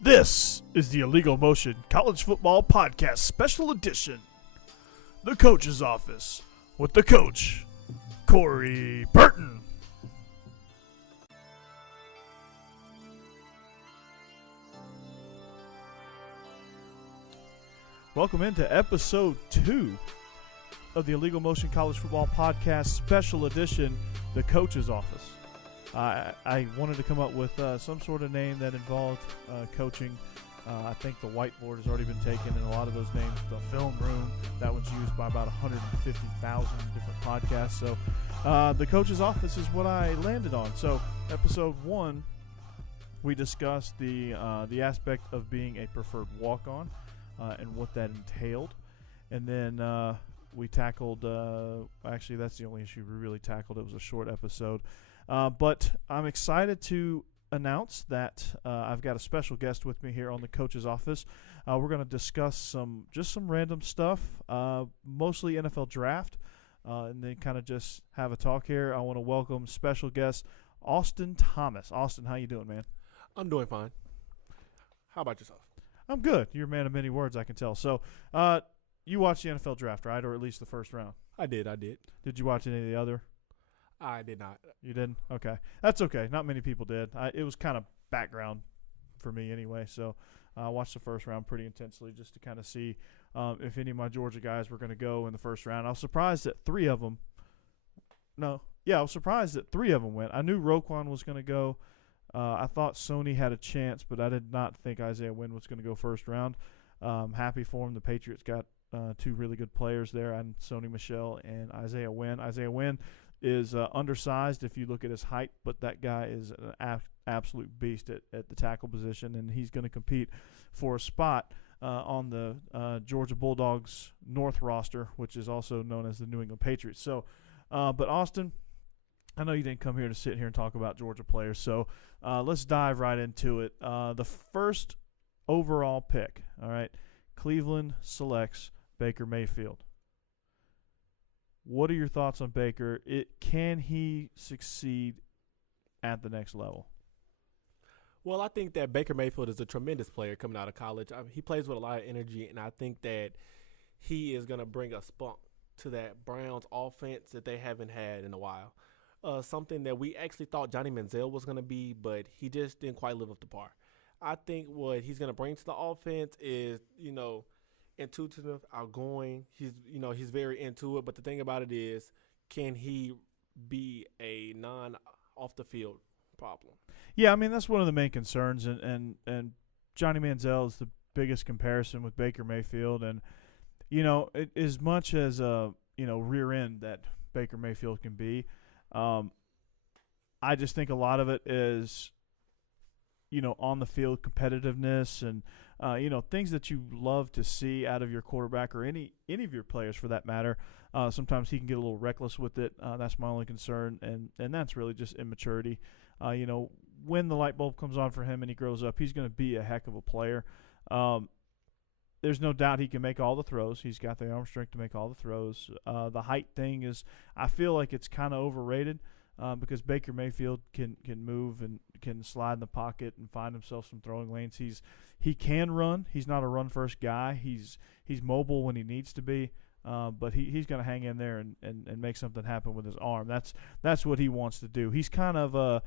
This is the Illegal Motion College Football Podcast Special Edition. The Coach's Office with the coach, Corey Burton. Welcome into episode 2 of the Illegal Motion College Football Podcast Special Edition, The Coach's Office. I wanted to come up with some sort of name that involved coaching. I think the whiteboard has already been taken, and a lot of those names, the film room, that one's used by about 150,000 different podcasts. So the coach's office is what I landed on. So episode 1, we discussed the aspect of being a preferred walk-on and what that entailed. And then we tackled, actually that's the only issue we really tackled. It was a short episode. But I'm excited to announce that I've got a special guest with me here on the Coach's Office. We're going to discuss some random stuff, mostly NFL draft, and then kind of just have a talk here. I want to welcome special guest Auston Thomas. Auston, how you doing, man? I'm doing fine. How about yourself? I'm good. You're a man of many words, I can tell. So you watched the NFL draft, right, or at least the first round? I did. Did you watch any of the other? I did not. You didn't? Okay. That's okay. Not many people did. It was kind of background for me anyway, so I watched the first round pretty intensely just to kind of see if any of my Georgia guys were going to go in the first round. I was surprised that 3 of them – I was surprised that 3 of them went. I knew Roquan was going to go. I thought Sony had a chance, but I did not think Isaiah Wynn was going to go first round. Happy for him. The Patriots got 2 really good players there, and Sony Michel and Isaiah Wynn. Isaiah Wynn is undersized if you look at his height, but that guy is an absolute beast at the tackle position, and he's going to compete for a spot on the Georgia Bulldogs North roster, which is also known as the New England Patriots. So, but Auston, I know you didn't come here to sit here and talk about Georgia players, so let's dive right into it. The first overall pick, all right, Cleveland selects Baker Mayfield. What are your thoughts on Baker? Can he succeed at the next level? Well, I think that Baker Mayfield is a tremendous player coming out of college. He plays with a lot of energy, and I think that he is going to bring a spunk to that Browns offense that they haven't had in a while. Something that we actually thought Johnny Manziel was going to be, but he just didn't quite live up to par. I think what he's going to bring to the offense is, intuitive, outgoing. He's very into it. But the thing about it is, can he be a non-off the field problem? Yeah, I mean that's one of the main concerns, and Johnny Manziel is the biggest comparison with Baker Mayfield, and as much as rear end that Baker Mayfield can be, I just think a lot of it is on the field competitiveness and things that you love to see out of your quarterback or any of your players for that matter. Sometimes he can get a little reckless with it. That's my only concern, and that's really just immaturity. When the light bulb comes on for him and he grows up, he's going to be a heck of a player. There's no doubt he can make all the throws. He's got the arm strength to make all the throws. The height thing is, I feel like it's kind of overrated because Baker Mayfield can move and can slide in the pocket and find himself some throwing lanes. He can run. He's not a run-first guy. He's mobile when he needs to be, but he's going to hang in there and make something happen with his arm. That's what he wants to do. He kind of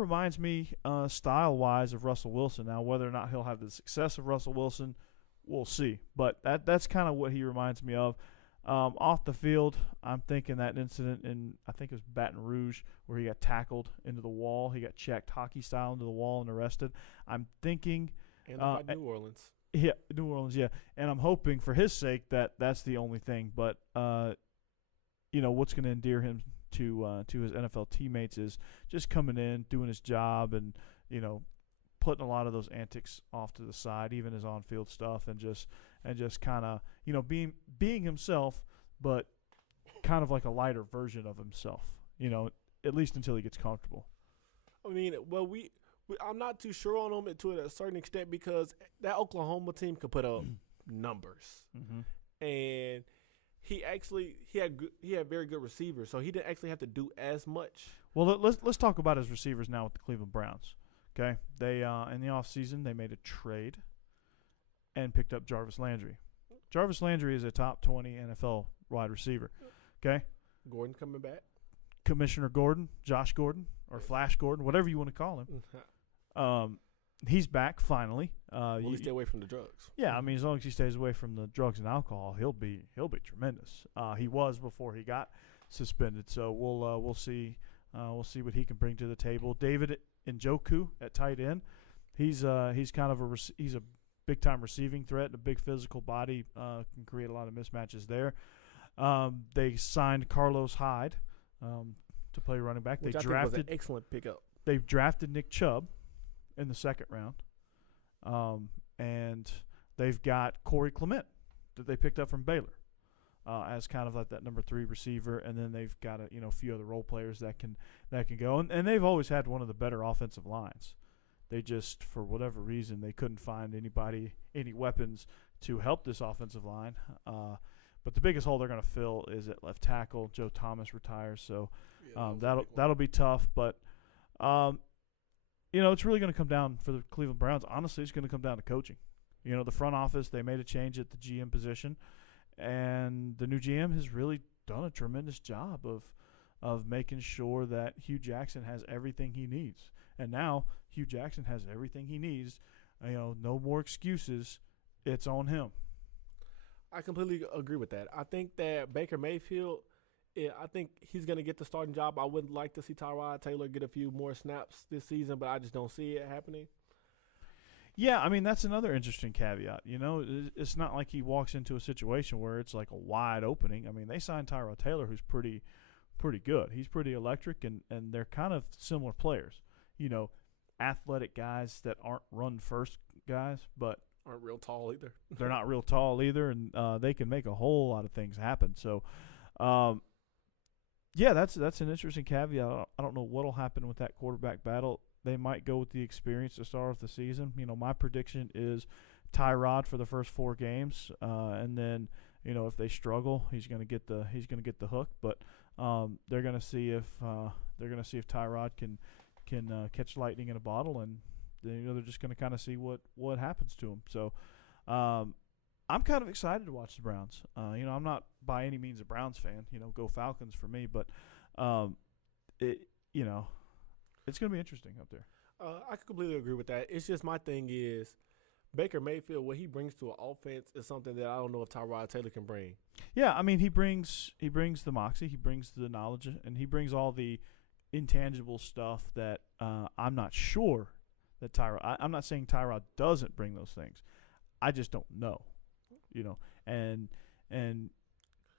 reminds me style-wise of Russell Wilson. Now, whether or not he'll have the success of Russell Wilson, we'll see. But that's kind of what he reminds me of. Off the field, I'm thinking that incident in, I think it was Baton Rouge, where he got tackled into the wall. He got checked hockey style into the wall and arrested. I'm thinking And New Orleans. Yeah, New Orleans, yeah. And I'm hoping for his sake that that's the only thing. But, what's going to endear him to his NFL teammates is just coming in, doing his job, and, putting a lot of those antics off to the side, even his on-field stuff, and just kind of, being himself, but kind of like a lighter version of himself, at least until he gets comfortable. I mean, well, I'm not too sure on him to a certain extent because that Oklahoma team could put up numbers, and he had very good receivers, so he didn't actually have to do as much. Well, let's talk about his receivers now with the Cleveland Browns, Okay, they in the offseason they made a trade and picked up Jarvis Landry. Jarvis Landry is a top 20 NFL wide receiver. Okay, Gordon coming back. Commissioner Gordon, Josh Gordon, or Flash Gordon, whatever you want to call him. He's back finally. Will he stay away from the drugs? Yeah, I mean, as long as he stays away from the drugs and alcohol, he'll be tremendous. He was before he got suspended, so we'll see what he can bring to the table. David Njoku at tight end, he's kind of he's a big time receiving threat, a big physical body, can create a lot of mismatches there. They signed Carlos Hyde to play running back. Which I think was an excellent pickup. They drafted Nick Chubb in the second round, and they've got Corey Clement that they picked up from Baylor as kind of like that number 3 receiver, and then they've got a few other role players that can go, and they've always had one of the better offensive lines. They just, for whatever reason, they couldn't find any weapons to help this offensive line. But the biggest hole they're going to fill is at left tackle. Joe Thomas retires, so that'll be tough. But it's really going to come down for the Cleveland Browns. Honestly, it's going to come down to coaching. The front office, they made a change at the GM position, and the new GM has really done a tremendous job of making sure that Hugh Jackson has everything he needs. And now Hugh Jackson has everything he needs. No more excuses. It's on him. I completely agree with that. I think that Baker Mayfield, I think he's going to get the starting job. I would like to see Tyrod Taylor get a few more snaps this season, but I just don't see it happening. Yeah, I mean, that's another interesting caveat. It's not like he walks into a situation where it's like a wide opening. I mean, they signed Tyrod Taylor, who's pretty good. He's pretty electric, and they're kind of similar players. Athletic guys that aren't run-first guys, but aren't real tall either. They're not real tall either, and they can make a whole lot of things happen. So, that's an interesting caveat. I don't know what will happen with that quarterback battle. They might go with the experience to start off the season. My prediction is Tyrod for the first 4 games, and then if they struggle, he's going to get the hook. But they're going to see if Tyrod can catch lightning in a bottle, and they're just going to kind of see what happens to him. So I'm kind of excited to watch the Browns. I'm not by any means a Browns fan. Go Falcons for me, but it's going to be interesting up there. I completely agree with that. It's just my thing is Baker Mayfield, what he brings to an offense is something that I don't know if Tyrod Taylor can bring. Yeah, I mean, he brings the moxie, he brings the knowledge, and he brings all the intangible stuff that I'm not sure that Tyrod. I'm not saying Tyrod doesn't bring those things. I just don't know, and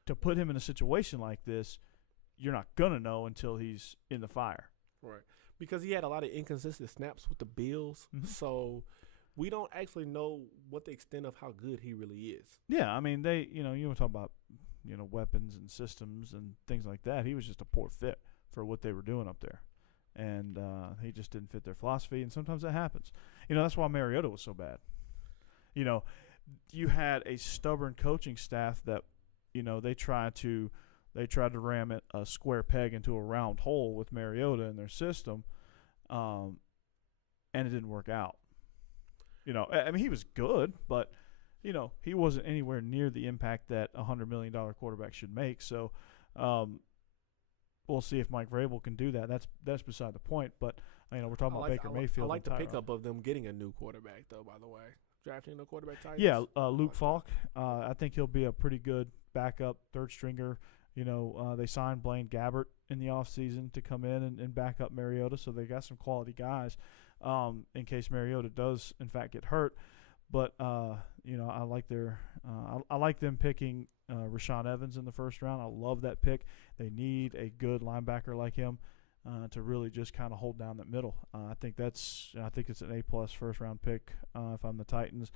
to put him in a situation like this, you're not gonna know until he's in the fire. Right. Because he had a lot of inconsistent snaps with the Bills, so we don't actually know what the extent of how good he really is. Yeah, I mean, you want to talk about, weapons and systems and things like that. He was just a poor fit for what they were doing up there, and he just didn't fit their philosophy, and sometimes that happens. That's why Mariota was so bad. You had a stubborn coaching staff that, they tried to ram a square peg into a round hole with Mariota in their system, and it didn't work out. I mean, he was good, but, he wasn't anywhere near the impact that a $100 million quarterback should make. So we'll see if Mike Vrabel can do that. That's beside the point. But, we're talking about Baker Mayfield. I like the Tyrod. pickup of them getting a new quarterback, though, by the way. Drafting a quarterback Titans. Yeah, Luke Falk. I think he'll be a pretty good backup, third stringer. They signed Blaine Gabbert in the offseason to come in and back up Mariota, so they got some quality guys in case Mariota does, in fact, get hurt. But, I like I like them picking Rashaan Evans in the first round. I love that pick. They need a good linebacker like him to really just kind of hold down that middle. I think it's an A+ first-round pick if I'm the Titans.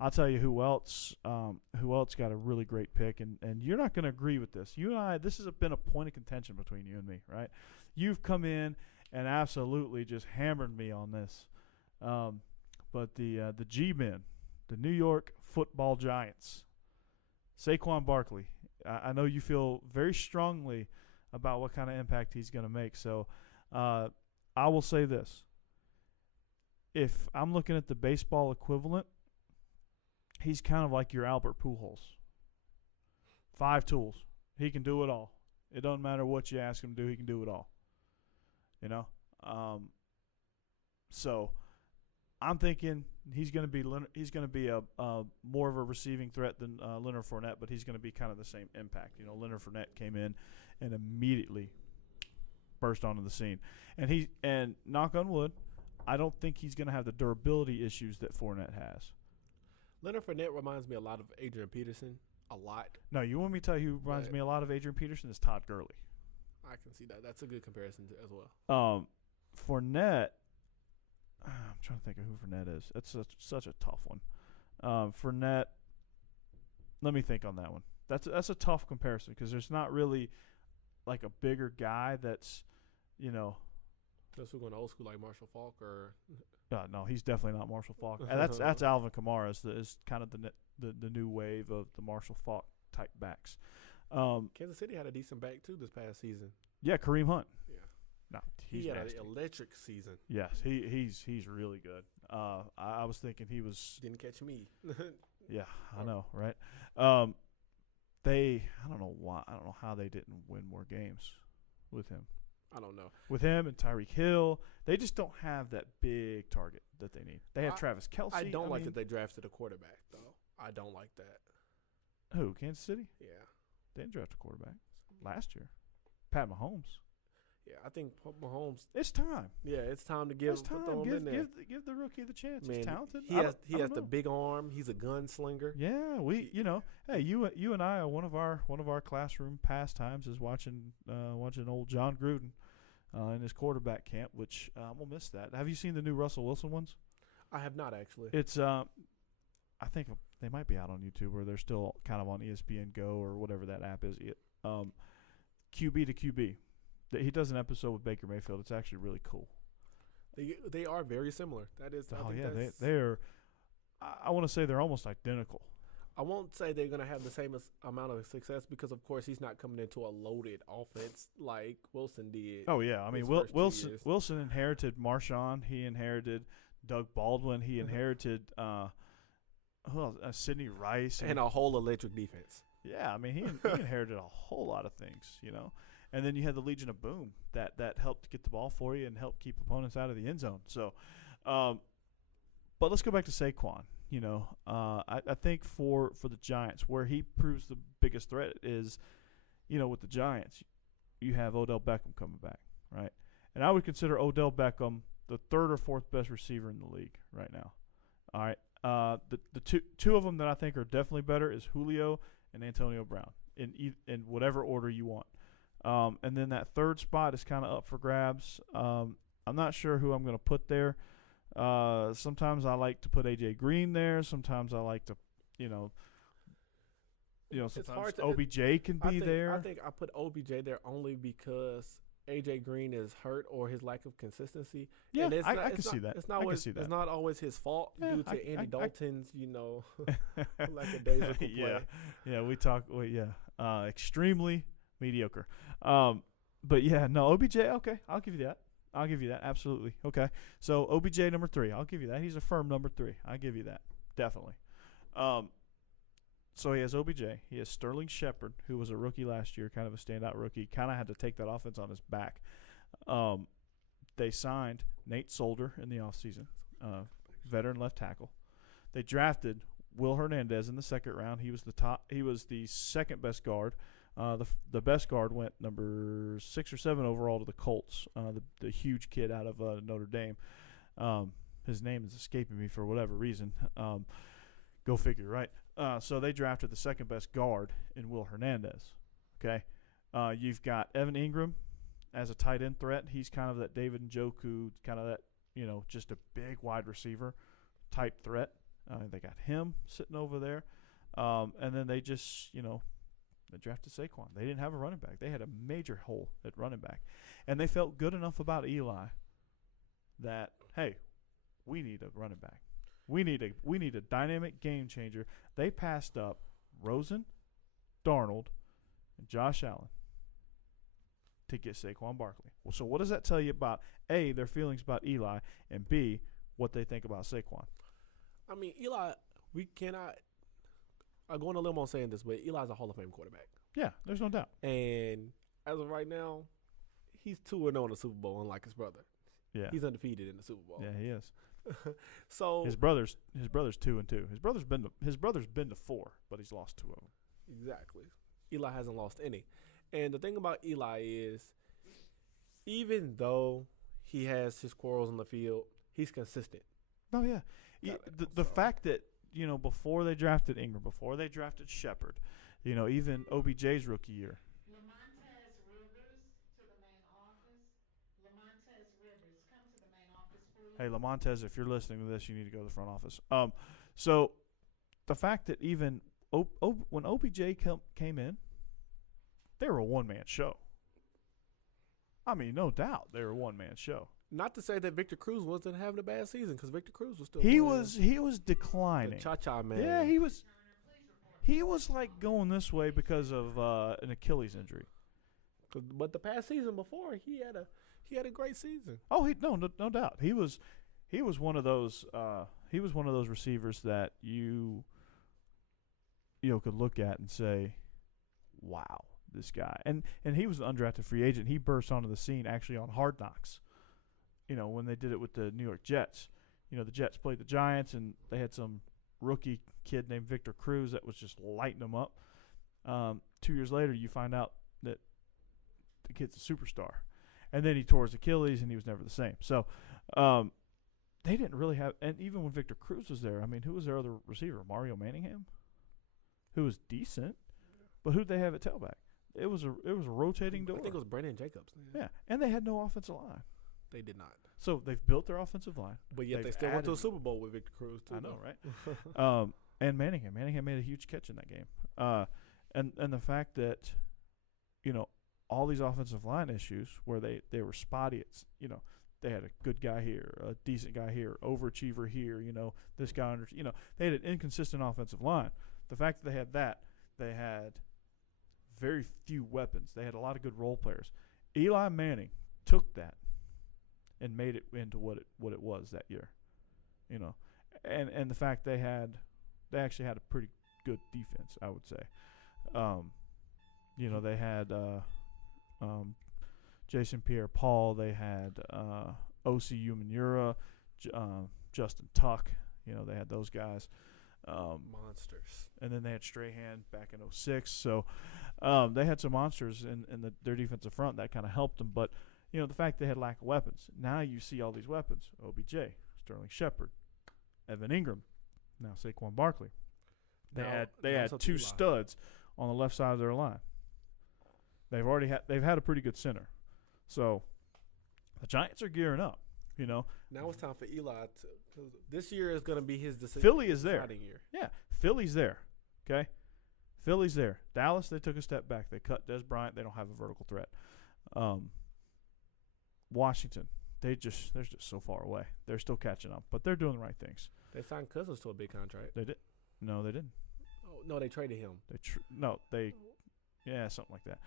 I'll tell you who else got a really great pick, and you're not going to agree with this. You and I, this has been a point of contention between you and me, right? You've come in and absolutely just hammered me on this. But the G-Men, the New York Football Giants, Saquon Barkley, I know you feel very strongly about what kind of impact he's going to make. So I will say this. if I'm looking at the baseball equivalent, he's kind of like your Albert Pujols. 5 tools. He can do it all. It doesn't matter what you ask him to do. He can do it all. You know? So I'm thinking he's going to be a more of a receiving threat than Leonard Fournette, but he's going to be kind of the same impact. You know, Leonard Fournette came in and immediately burst onto the scene. And knock on wood, I don't think he's going to have the durability issues that Fournette has. Leonard Fournette reminds me a lot of Adrian Peterson. A lot. No, you want me to tell you who reminds me a lot of Adrian Peterson is Todd Gurley. I can see that. That's a good comparison as well. Fournette, I'm trying to think of who Fournette is. That's such a tough one. Fournette, let me think on that one. That's a tough comparison because there's not really like a bigger guy that's, you know. Unless we're going old school like Marshall Faulk or. No, he's definitely not Marshall Faulk. And that's Alvin Kamara is kind of the new wave of the Marshall Faulk type backs. Kansas City had a decent back too this past season. Yeah, Kareem Hunt. Yeah. No, he had nasty. an electric season. Yes, he's really good. I was thinking he was didn't catch me. Yeah, I know, right? I don't know why. I don't know how they didn't win more games with him. I don't know. With him and Tyreek Hill, they just don't have that big target that they need. They have Travis Kelce. I don't like that they drafted a quarterback, though. I don't like that. Who, Kansas City? Yeah. They didn't draft a quarterback last year. Pat Mahomes. Yeah, I think Mahomes. It's time. Yeah, it's time to give. It's time. Give the rookie the chance. Man, he's talented. He has the big arm. He's a gunslinger. Yeah, hey, you and I, one of our classroom pastimes is watching old John Gruden in his quarterback camp, which I'm gonna miss that. Have you seen the new Russell Wilson ones? I have not actually. It's I think they might be out on YouTube or they're still kind of on ESPN Go or whatever that app is. QB to QB. He does an episode with Baker Mayfield. It's actually really cool. They are very similar. That is. They're. I want to say they're almost identical. I won't say they're going to have the same amount of success because, of course, he's not coming into a loaded offense like Wilson did. Oh yeah, I mean Wilson inherited Marshawn. He inherited Doug Baldwin. He inherited Sidney Rice and a whole electric defense. Yeah, I mean he inherited a whole lot of things, you know. And then you had the Legion of Boom that helped get the ball for you and helped keep opponents out of the end zone. So, but let's go back to Saquon. You know, I think for the Giants, where he proves the biggest threat is, you know, with the Giants, you have Odell Beckham coming back, right? And I would consider Odell Beckham the 3rd or 4th best receiver in the league right now. All right, the two of them that I think are definitely better is Julio and Antonio Brown in whatever order you want. And then that 3rd spot is kind of up for grabs. I'm not sure who I'm going to put there. Sometimes I like to put A.J. Green there. Sometimes I like to, sometimes OBJ can be there. I think I put OBJ there only because A.J. Green is hurt or his lack of consistency. Yeah, and I can see that. It's not always his fault due to Andy Dalton's, lackadaisical play. Yeah, extremely mediocre. But yeah, no, OBJ, okay, I'll give you that, absolutely. Okay, so OBJ number 3, I'll give you that. He's a firm number 3. I'll give you that, definitely. So he has OBJ. He has Sterling Shepard, who was a rookie last year, kind of a standout rookie, kind of had to take that offense on his back. They signed Nate Solder in the offseason, veteran left tackle. They drafted Will Hernandez in the 2nd round. He was the second best guard. The best guard went number 6 or 7 overall to the Colts, the huge kid out of Notre Dame. His name is escaping me for whatever reason. Go figure, right? So they drafted the 2nd best guard in Will Hernandez. Okay, you've got Evan Ingram as a tight end threat. He's kind of that David Njoku, kind of that, just a big wide receiver type threat. They got him sitting over there, and then they just they drafted Saquon. They didn't have a running back. They had a major hole at running back. And they felt good enough about Eli that, hey, we need a running back. We need a dynamic game changer. They passed up Rosen, Darnold, and Josh Allen to get Saquon Barkley. Well, so what does that tell you about, A, their feelings about Eli, and B, what they think about Saquon. I mean, Eli, we cannot. I'm going a limb on saying this, but Eli's a Hall of Fame quarterback. Yeah, there's no doubt. And as of right now, he's 2-0 in the Super Bowl, unlike his brother. Yeah, He's undefeated in the Super Bowl. yeah, he is. So His brother's 2-2. His brother's been to 4, but he's lost 2 of them. exactly, Eli hasn't lost any. And the thing about Eli is, even though he has his quarrels on the field, he's consistent. Oh yeah, the So- fact that before they drafted Ingram, before they drafted Shepard, even OBJ's rookie year. Lamontez Rivers to the main office. Lamontez Rivers, come to the main office, please. Hey, Lamontez, if you're listening to this, you need to go to the front office. So the fact that even when OBJ came in, they were a one-man show. I mean, no doubt they were a one-man show. Not to say that Victor Cruz wasn't having a bad season, because Victor Cruz was still He playing. was The declining. cha-cha man. Yeah, he was like going this way because of an Achilles injury. But the past season before, he had a great season. Oh, no doubt. He was one of those receivers that you could look at and say, wow, this guy. And he was an undrafted free agent. He burst onto the scene actually on Hard Knocks. When they did it with the New York Jets. The Jets played the Giants, and they had some rookie kid named Victor Cruz that was just lighting them up. 2 years later, you find out that the kid's a superstar. And then he tore his Achilles, and he was never the same. So they didn't really have – and even when Victor Cruz was there, I mean, who was their other receiver? Mario Manningham, who was decent. But who did they have at tailback? It was a rotating door. I think it was Brandon Jacobs. Yeah, and they had no offensive line. They did not. So they've built their offensive line. But yet They've they still went to a added- Super Bowl with Victor Cruz, too. I know, though. right? And Manningham made a huge catch in that game. And the fact that, all these offensive line issues where they were spotty. It's, they had a good guy here, a decent guy here, overachiever here. This guy under. They had an inconsistent offensive line. The fact that they had very few weapons. They had a lot of good role players. Eli Manning took that and made it into what it was that year. And the fact they actually had a pretty good defense, I would say. They had Jason Pierre-Paul. They had O.C. Umenyiora, Justin Tuck. They had those guys. Monsters. And then they had Strahan back in 2006. So they had some monsters in their defensive front that kind of helped them. But, the fact they had lack of weapons. Now you see all these weapons. OBJ, Sterling Shepard, Evan Ingram, now Saquon Barkley. They had also two Eli. studs on the left side of their line. They've had a pretty good center. So the Giants are gearing up, Now it's time for Eli to. Cause this year is going to be his decision. Philly is there. deciding year. Yeah, Philly's there. Okay? Philly's there. Dallas, they took a step back. They cut Des Bryant. They don't have a vertical threat. Washington, they're just so far away. They're still catching up, but they're doing the right things. They signed Cousins to a big contract. They did. No, they didn't. Oh, no, they traded him. Something like that.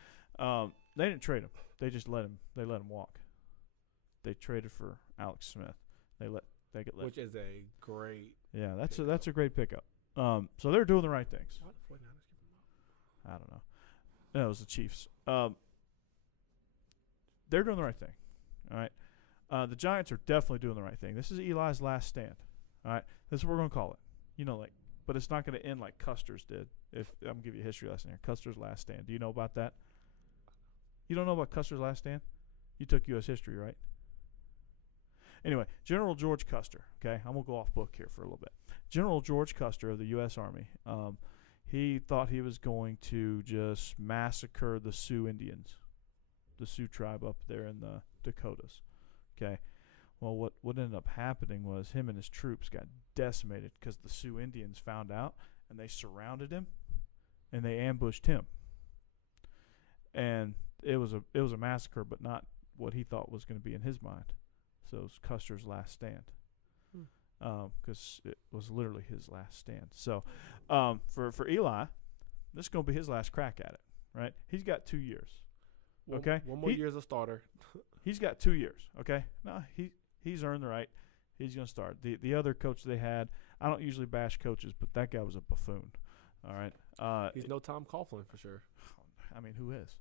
They didn't trade him. They just let him walk. They traded for Alex Smith. They get let. Which is a great. Yeah, that's a great pickup. So they're doing the right things. Why the 49ers give him up? I don't know. No, it was the Chiefs. They're doing the right thing. All right. The Giants are definitely doing the right thing. This is Eli's last stand. All right. This is what we're gonna call it. But it's not gonna end like Custer's did. If I'm gonna give you a history lesson here, Custer's last stand. Do you know about that? You don't know about Custer's last stand? You took U.S. history, right? Anyway, General George Custer. Okay, I'm gonna go off book here for a little bit. General George Custer of the U.S. Army. He thought he was going to just massacre the Sioux Indians, the Sioux tribe up there in the Dakotas. Okay. Well, what ended up happening was him and his troops got decimated because the Sioux Indians found out and they surrounded him and they ambushed him. And it was a massacre, but not what he thought was going to be in his mind. So it was Custer's last stand. Because it was literally his last stand. So for Eli, this is going to be his last crack at it, right? He's got 2 years. Okay? One more year as a starter. He's got 2 years, okay? No, he's earned the right. He's going to start. The other coach they had, I don't usually bash coaches, but that guy was a buffoon. All right. He's no Tom Coughlin for sure. I mean, who is?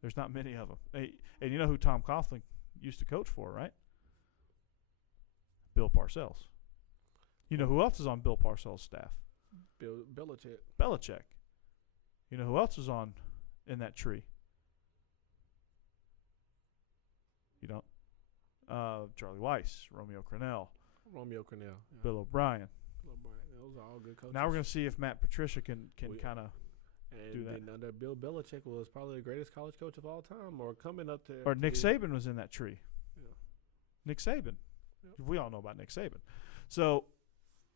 There's not many of them. Hey, and you know who Tom Coughlin used to coach for, right? Bill Parcells. You know who else is on Bill Parcells' staff? Bill Belichick. Belichick. You know who else is on in that tree? You don't? Charlie Weiss, Romeo Crennel, Yeah. Bill O'Brien. Those are all good coaches. Now we're going to see if Matt Patricia can kind of do that. And under Bill Belichick was probably the greatest college coach of all time, or coming up to. Or Nick Saban was in that tree. Yeah. Nick Saban. Yep. We all know about Nick Saban. So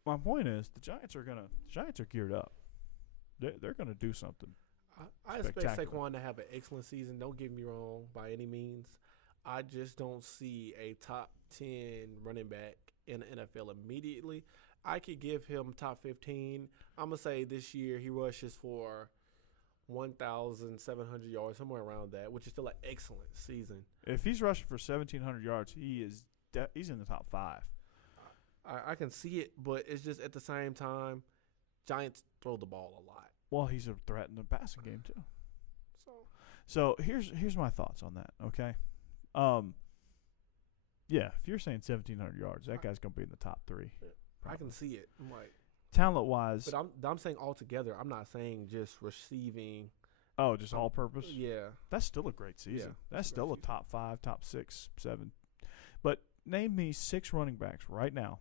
my point is, the Giants are geared up. They're going to do something. I expect spectacular. Saquon to have an excellent season. Don't get me wrong by any means. I just don't see a top 10 running back in the NFL immediately. I could give him top 15. I'm going to say this year he rushes for 1,700 yards, somewhere around that, which is still an excellent season. If he's rushing for 1,700 yards, he's in the top 5. I can see it, but it's just at the same time, Giants throw the ball a lot. Well, he's a threat in the passing game too. So So here's my thoughts on that. Okay. Yeah, if you're saying 1,700 yards, that guy's gonna be in the top 3. I can see it. I'm like, Talent wise, but I'm saying altogether. I'm not saying just receiving. just all purpose. Yeah. That's still a great season. Yeah, That's it's a still a great top 5, top 6, 7. But name me 6 running backs right now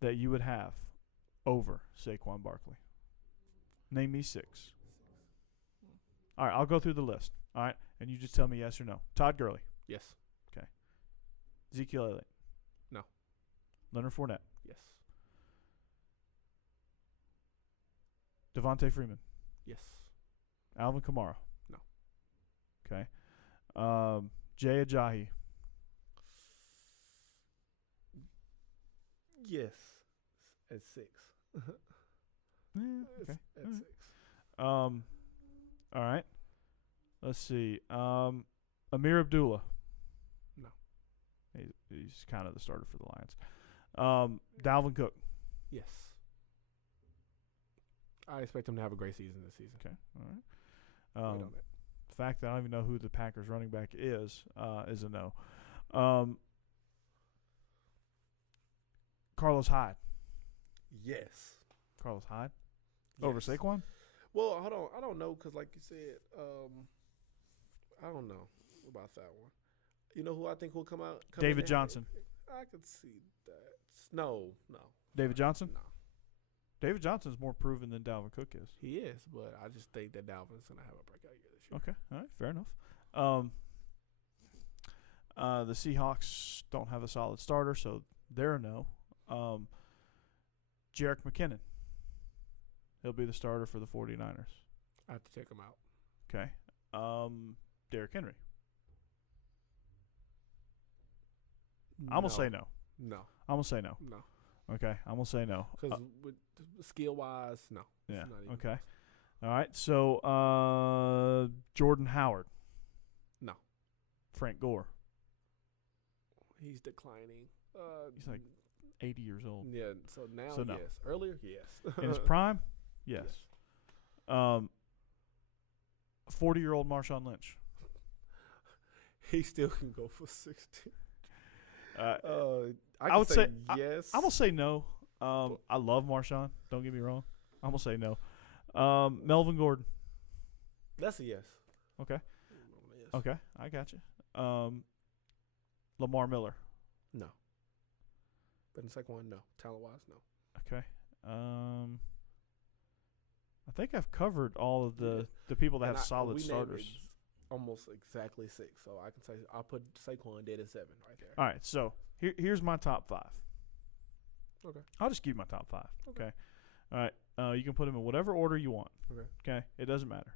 that you would have over Saquon Barkley. Name me 6. All right, I'll go through the list. All right, and you just tell me yes or no. Todd Gurley, Yes. Ezekiel Elliott, No. Leonard Fournette, Yes. Devontae Freeman, Yes. Alvin Kamara. No. Okay. Jay Ajayi. Yes. At 6. Okay. At 6. All right. Let's see. Amir Abdullah. No. He's kind of the starter for the Lions. Dalvin Cook. Yes. I expect him to have a great season this season. Okay. All Wait right. on it. The fact that I don't even know who the Packers running back is a no. Carlos Hyde. Yes. Carlos Hyde over Yes. Saquon. Well, hold on. I don't know because, like you said, I don't know about that one. You know who I think will come in David there? Johnson. I could see that. No. David Johnson. No. David Johnson's more proven than Dalvin Cook is. He is, but I just think that Dalvin's going to have a breakout year this year. Okay. All right. Fair enough. The Seahawks don't have a solid starter, so they're a no. Jerick McKinnon. He'll be the starter for the 49ers. I have to check him out. Okay. Derrick Henry. I'm going to say no. No. I'm going to say no. No. Okay. I'm going to say no. Because skill-wise, no. Yeah. It's not even Okay. close. All right. So, Jordan Howard. No. Frank Gore. He's declining. He's like 80 years old. Yeah, so now, So no. yes. Earlier, yes. In his prime? Yes. 40-year-ld Marshawn Lynch. He still can go for 60. I would say yes. I'm going to say no. I love Marshawn. Don't get me wrong. I'm going to say no. Melvin Gordon. That's a yes. Okay. Yes. Okay. I got you. Lamar Miller. No. But in Saquon, no. Talent-wise, no. Okay. I think I've covered all of the people that And have solid we named starters. Almost exactly 6. So I can say I'll put Saquon dead at 7 right there. All right. So here's my top 5. Okay. I'll just give you my top 5. Okay. Okay. All right. You can put them in whatever order you want. Okay. Okay. It doesn't matter.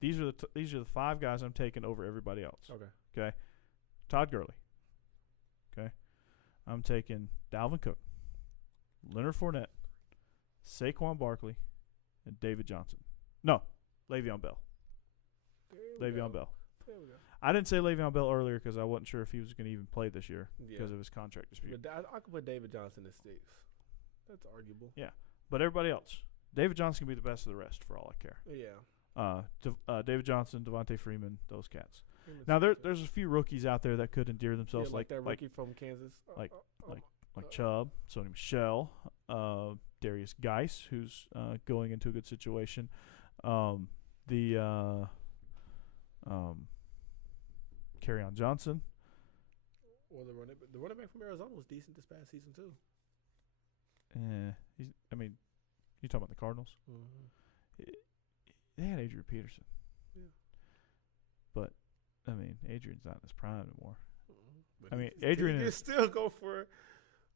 These are the 5 guys I'm taking over everybody else. Okay. Okay. Todd Gurley. Okay. I'm taking Dalvin Cook, Leonard Fournette, Saquon Barkley, and David Johnson. No, Le'Veon Bell. There we Le'Veon go. Bell. There we go. I didn't say Le'Veon Bell earlier because I wasn't sure if he was going to even play this year Yeah. because of his contract dispute. But I could put David Johnson at 6. That's arguable. But everybody else, David Johnson can be the best of the rest for all I care. Yeah. David Johnson, Devontae Freeman, those cats. Freeman's Now okay. there's a few rookies out there that could endear Yeah, themselves, like that rookie from Kansas. like Chubb, Sony Michel, Darius Geis, who's going into a good situation. Kerryon Johnson. Or the running back from Arizona was decent this past season too. You talking about the Cardinals? Mm-hmm. They had Adrian Peterson. Yeah. But Adrian's not in his prime anymore. Mm-hmm. Adrian he can is still go for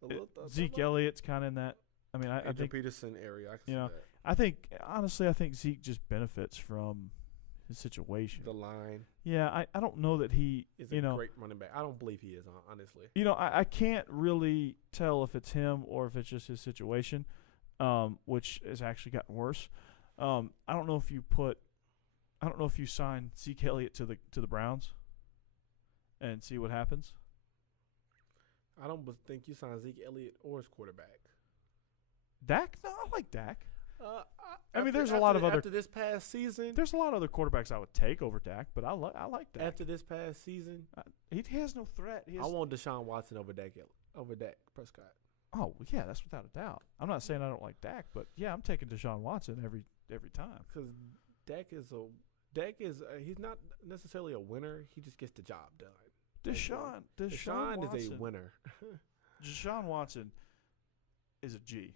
a little Zeke Elliott's kind of in that. I Adrian think Peterson area. I can see know, that. I think Zeke just benefits from his situation. The line Yeah, I don't know that he is a great running back. I don't believe he is, honestly. I can't really tell if it's him or if it's just his situation, which has actually gotten worse. I don't know if you sign Zeke Elliott to the Browns and see what happens. I don't think you sign Zeke Elliott or his quarterback. Dak? No, I like Dak. There's a lot of other after this past season. There's a lot of other quarterbacks I would take over Dak, but I like Dak. After this past season, he has no threat. I want Deshaun Watson over Dak Prescott. Oh yeah, that's without a doubt. I'm not saying I don't like Dak, but yeah, I'm taking Deshaun Watson every time. Because Dak is he's not necessarily a winner. He just gets the job done. Deshaun Watson is a winner. Deshaun Watson is a G.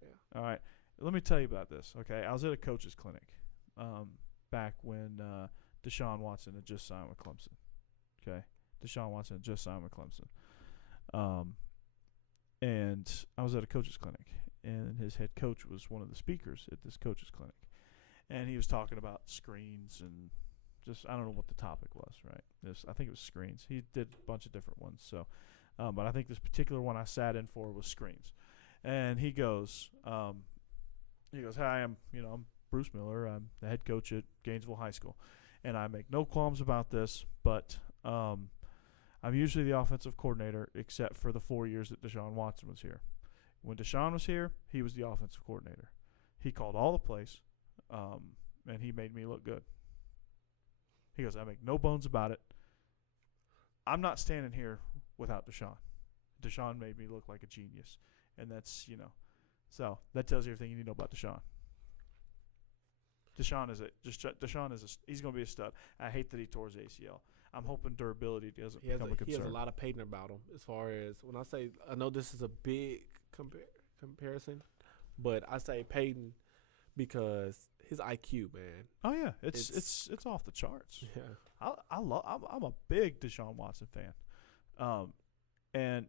Yeah. All right. Let me tell you about this, okay? I was at a coach's clinic back when Deshaun Watson had just signed with Clemson, okay? Deshaun Watson had just signed with Clemson. And I was at a coach's clinic, and his head coach was one of the speakers at this coach's clinic. And he was talking about screens and just, I don't know what the topic was, right? I think it was screens. He did a bunch of different ones. So, but I think this particular one I sat in for was screens. And he goes, hi, I'm Bruce Miller. I'm the head coach at Gainesville High School. And I make no qualms about this, but I'm usually the offensive coordinator except for the 4 years that Deshaun Watson was here. When Deshaun was here, he was the offensive coordinator. He called all the plays, and he made me look good. He goes, I make no bones about it. I'm not standing here without Deshaun. Deshaun made me look like a genius. And that's, so that tells you everything you need to know about Deshaun. Deshaun is he's going to be a stud. I hate that he tore his ACL. I'm hoping durability doesn't become a concern. He has a lot of patent about him as far as when I know this is a big comparison, but I say Peyton because his IQ, man. Oh yeah, it's off the charts. Yeah, I'm a big Deshaun Watson fan, and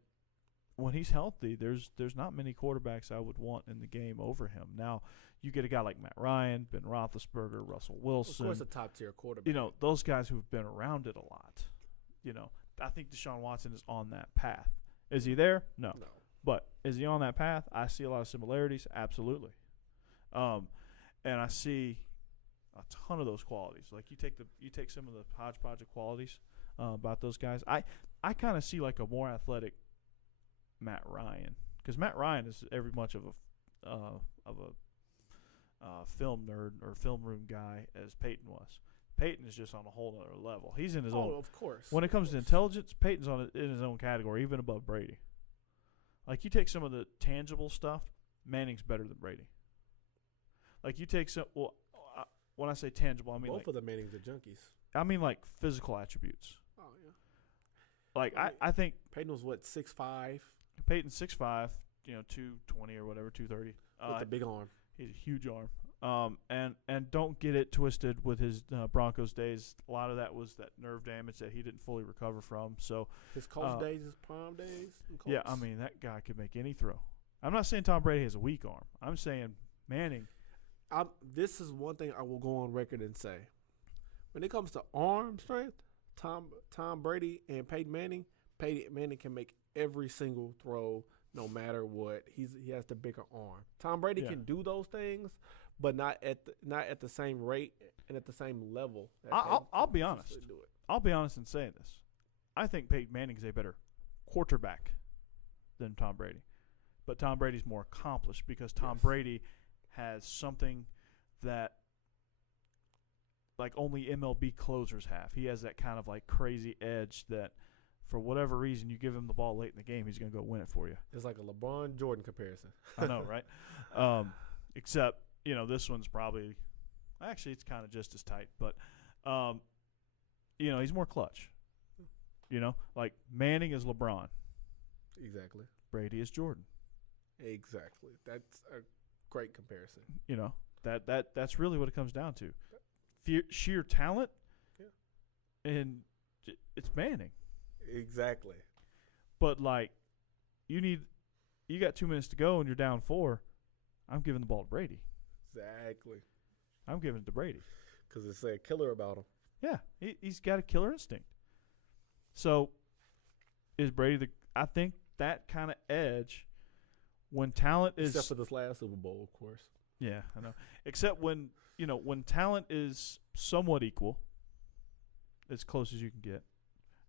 when he's healthy, there's not many quarterbacks I would want in the game over him. Now, you get a guy like Matt Ryan, Ben Roethlisberger, Russell Wilson. Of course, a top-tier quarterback. Those guys who've been around it a lot. I think Deshaun Watson is on that path. Is he there? No. But is he on that path? I see a lot of similarities. Absolutely. And I see a ton of those qualities. Like you take some of the hodgepodge of qualities about those guys. I kind of see like a more athletic Matt Ryan, because Matt Ryan is every much of a film nerd or film room guy as Peyton was. Peyton is just on a whole other level. He's in his own. Of course. When it comes to intelligence, Peyton's in his own category, even above Brady. Like you take some of the tangible stuff, Manning's better than Brady. Like you take some. Well, when I say tangible, I mean both of the Mannings are junkies. I mean like physical attributes. Oh yeah. Like I think Peyton was what 6'5". Peyton's 6'5", 220 or whatever, 230. With a big arm. He's a huge arm. And don't get it twisted with his Broncos days. A lot of that was that nerve damage that he didn't fully recover from. So his Colts days, his prime days. Yeah, I mean that guy could make any throw. I'm not saying Tom Brady has a weak arm. I'm saying Manning. This is one thing I will go on record and say. When it comes to arm strength, Tom Brady and Peyton Manning can make every single throw no matter what. He has the bigger arm. Tom Brady Yeah. can do those things, but not at the same rate and at the same level. that I'll be Peyton honest. consistently do it. I'll be honest in saying this. I think Peyton Manning is a better quarterback than Tom Brady. But Tom Brady's more accomplished because Tom Yes. Brady has something that like only MLB closers have. He has that kind of like crazy edge that for whatever reason you give him the ball late in the game, he's going to go win it for you. It's like a LeBron Jordan comparison. I know, right? Except, this one's probably actually it's kind of just as tight, but he's more clutch. Like Manning is LeBron, Exactly. Brady is Jordan. Exactly. That's a great comparison. That's really what it comes down to. Sheer talent, Yeah. and it's Manning. Exactly. But like, you got 2 minutes to go and you're down 4. I'm giving the ball to Brady. Exactly. I'm giving it to Brady. Because it's a killer about him. Yeah, he's got a killer instinct. So, is Brady I think that kind of edge when talent is Except for this last Super Bowl, of course. Yeah, I know. Except when talent is somewhat equal, as close as you can get,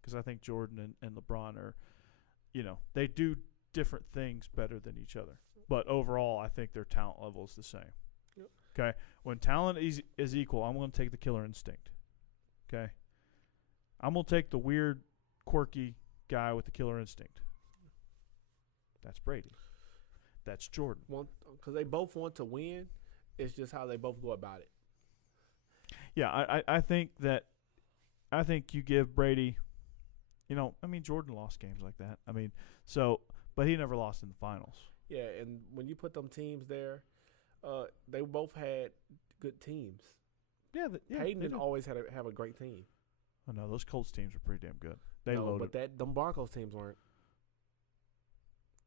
because I think Jordan and LeBron are, they do different things better than each other. But overall, I think their talent level is the same. Yep. Okay, when talent is equal, I'm going to take the killer instinct. Okay, I'm going to take the weird, quirky guy with the killer instinct. That's Brady. That's Jordan. Because they both want to win. It's just how they both go about it. Yeah, I think you give Brady, Jordan lost games like that. But he never lost in the finals. Yeah, and when you put them teams there, they both had good teams. Yeah, Peyton they didn't did. always have a great team. Oh no, those Colts teams were pretty damn good. They No, loaded. but them Broncos teams weren't.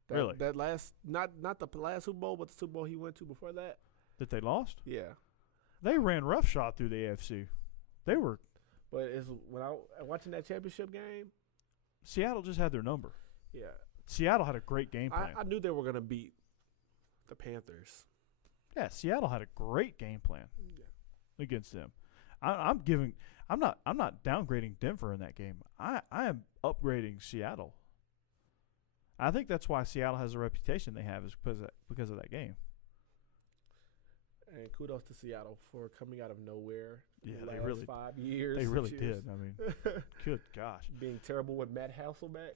Really? That last not the last Super Bowl, but the Super Bowl he went to before that. That they lost? Yeah, They ran roughshod through the AFC. They were but it's when I watching that championship game. Seattle just had their number. Yeah, Seattle had a great game plan. I knew they were gonna beat the Panthers. Yeah, Seattle had a great game plan Yeah. against them. I'm not downgrading Denver in that game. I am upgrading Seattle. I think that's why Seattle has the reputation they have is because of that game. And kudos to Seattle for coming out of nowhere. In Yeah, the they last really- 5 years. They 6 really years. did. I mean, good gosh. Being terrible with Matt Hasselbeck.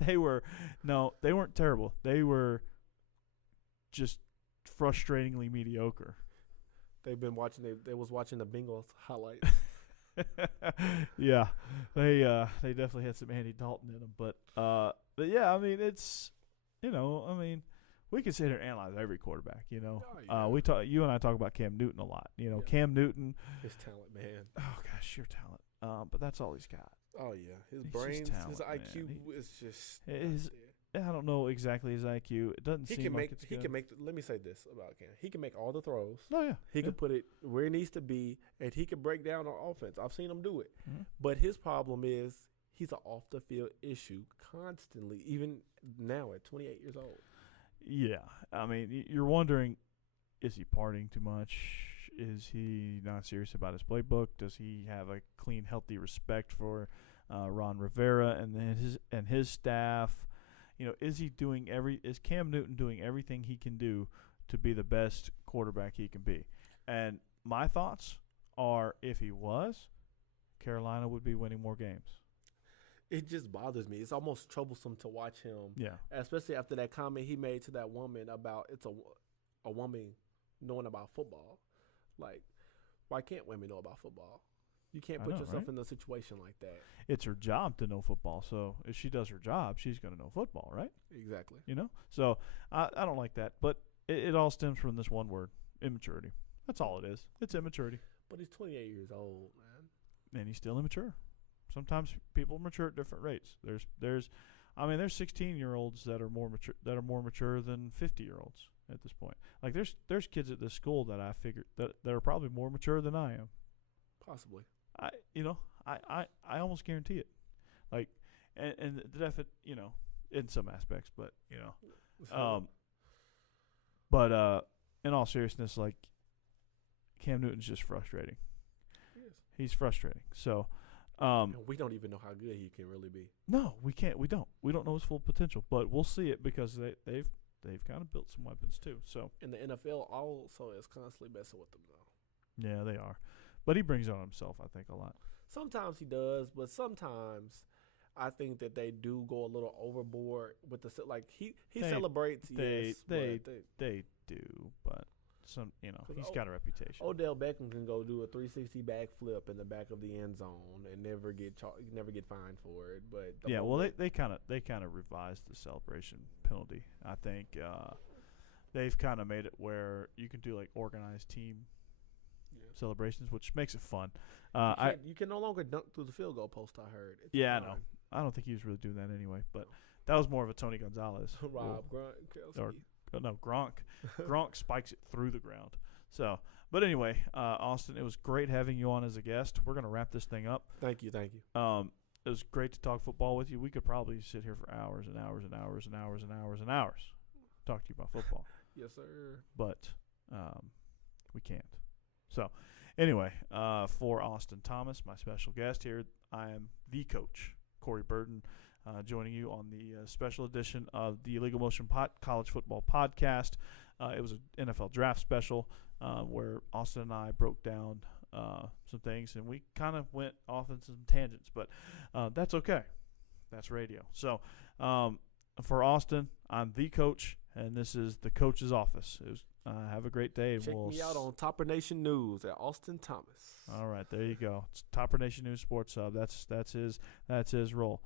They weren't terrible. They were just frustratingly mediocre. They've been watching. They was watching the Bengals highlights. Yeah, they definitely had some Andy Dalton in them, but yeah, I mean it's we can sit here and analyze every quarterback. Oh, yeah. You and I talk about Cam Newton a lot. Yeah. Cam Newton. His talent, man. Oh gosh, sheer talent. But that's all he's got. Oh yeah, his He's just brains, talent, his man. IQ is just. His- not there. I don't know exactly his IQ. It doesn't He seem can like make. it's He good. can make. Let me say this about Cam. He can make all the throws. Oh yeah, He yeah. can put it where it needs to be, and he can break down on offense. I've seen him do it. Mhm. But his problem is he's an off the field issue constantly, even now at 28 years old. Yeah, I mean, you're wondering, is he partying too much? Is he not serious about his playbook? Does he have a clean, healthy respect for Ron Rivera and his staff? Is Cam Newton doing everything he can do to be the best quarterback he can be? And my thoughts are, if he was, Carolina would be winning more games. It just bothers me. It's almost troublesome to watch him. Yeah. Especially after that comment he made to that woman about it's a woman knowing about football. Like, why can't women know about football? You can't I put know, yourself right? in a situation like that. It's her job to know football. So if she does her job, she's going to know football, right? Exactly. So I don't like that. But it all stems from this one word, immaturity. That's all it is. It's immaturity. But he's 28 years old, man. And he's still immature. Sometimes people mature at different rates. There's 16-year-olds that are more mature than 50-year-olds at this point. Like there's kids at this school that I figured that are probably more mature than I am. Possibly. I almost guarantee it. Like, and the in some aspects, but but in all seriousness, like Cam Newton's just frustrating. Yes. He's frustrating. So, And we don't even know how good he can really be. no, we can't. We don't know his full potential, but we'll see it because they've kind of built some weapons too. So And the NFL also is constantly messing with them, though. yeah, they are. But he brings it on himself, I think, a lot. Sometimes he does, but sometimes I think that they do go a little overboard with like he They- celebrates. they- yes, they- but They do, but he's got a reputation. Odell Beckham can go do a 360 backflip in the back of the end zone and never get fined for it. But Yeah, well, they kind of revised the celebration penalty. I think they've kind of made it where you can do like organized team celebrations, which makes it fun. You can no longer dunk through the field goal post. I heard. It's I fine. know. I don't think he was really doing that anyway, but that was more of a Tony Gonzalez. Rob Gronkowski. or no, Gronk. Gronk spikes it through the ground. So, but anyway, Austin, it was great having you on as a guest. We're gonna wrap this thing up. Thank you. It was great to talk football with you. We could probably sit here for hours and hours and hours and hours and hours and hours talk to you about football. Yes, sir. But we can't. So, anyway, for Auston Thomas, my special guest here, I am the coach, Corey Burton, joining you on the special edition of the Illegal Motion College Football Podcast. It was an NFL draft special where Austin and I broke down some things, and we kind of went off in some tangents, but that's okay. That's radio. So, for Austin, I'm the coach, and this is the coach's office. Have a great day. Check me out on Topper Nation News at Auston Thomas. All right, there you go. It's Topper Nation News Sports Hub. That's his role.